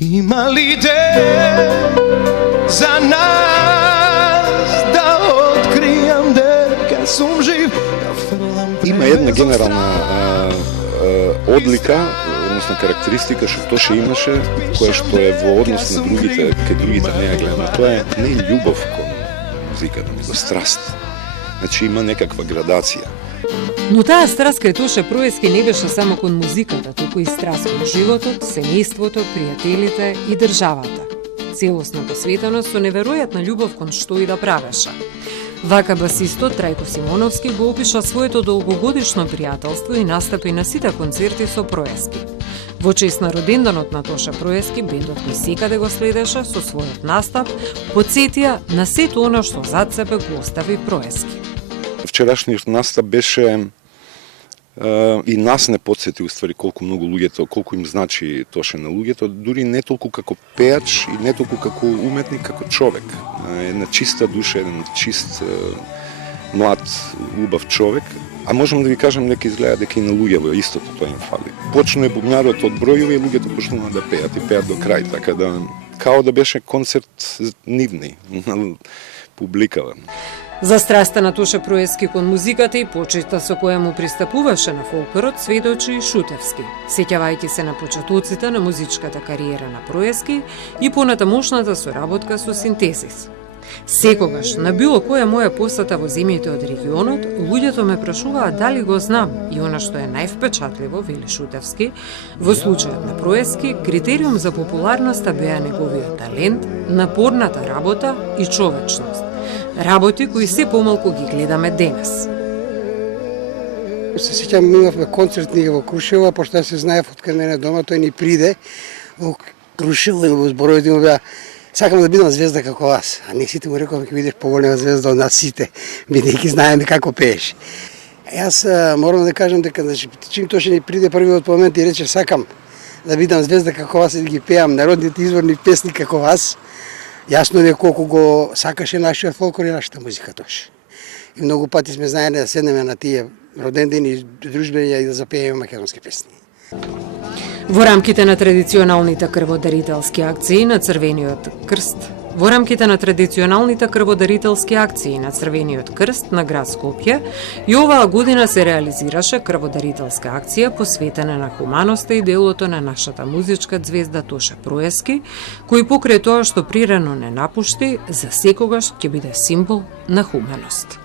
Има ли ден за нас да откријам дека сум жив? Има една генерална одлика, односно карактеристика што Тоше имаше, која што е во однос на другите, кај другите не ја гледаме. Тоа е не љубов кон музиката, него страст. Значи има некаква градација. Но таа страст кај Тоше Проески не беше само кон музиката, туку и страст кон животот, семејството, пријателите и државата. Целосна посветеност со неверојатна љубов кон што и да правеше. Вака басистот Трајко Симоновски го опиша своето долгогодишно пријателство и настапи на сите концерти со Проески. Во чест на роденденот на Тоше Проески, бендот кој секаде го следеше со својот настап, потсетија на сето она што зад себе го остави Проески. Вчерашниот настап беше и нас не потсети уствари колку многу луѓето, колку им значи Тоше на луѓето, дури не толку како пеач и не толку како уметник, како човек. Една чиста душа, еден чист, млад, убав човек. А можам да ви кажам дека изгледа дека и на луѓето истото тоа им фали. Почна е бубнарот од бројови и луѓето почнува да пеат и пеат до крај, така да као да беше концерт нивни на публикава. За страста на Тоше Проески кон музиката и почета со која му пристапуваше на фолклорот сведочи и Шутевски, сеќавајќи се на почетоците на музичката кариера на Проески и понатамошната соработка со Синтезис. Секогаш, на било која моја посета во земјите од регионот, луѓето ме прашуваат дали го знам и она што е највпечатливо, вели Шутевски, во случајот на Проески, критериум за популарноста беа неговиот талент, напорната работа и човечност. Работи кои се помалку ги гледаме денес. Се сеќам, имавме концерт ние во Крушево, пошто се знаев од кај мене дома, тој ни приде во Крушево и во зборовите му беа: сакам да бидам звезда како вас. А ние сите му рековме ќе бидеш поголема звезда од нас сите, бидејќи знаеме како пееш. Јас морам да кажам дека чим Тоше ни приде првиот момент и рече: сакам да бидам звезда како вас и да ги пеам народните изворни песни како вас. Јасно е колку го сакаше нашиот фолклор и нашата музика Тоше. И многу пати сме знаеле да седнеме на тие родендени дружбени и да запееме македонски песни. Во рамките на традиционалните крводарителски акции на Црвениот крст, на град Скопје, и оваа година се реализираше крводарителска акција посветена на хуманоста и делото на нашата музичка звезда Тоше Проески, кој покрај тоа што прирано не напушти, за секогаш ќе биде символ на хуманост.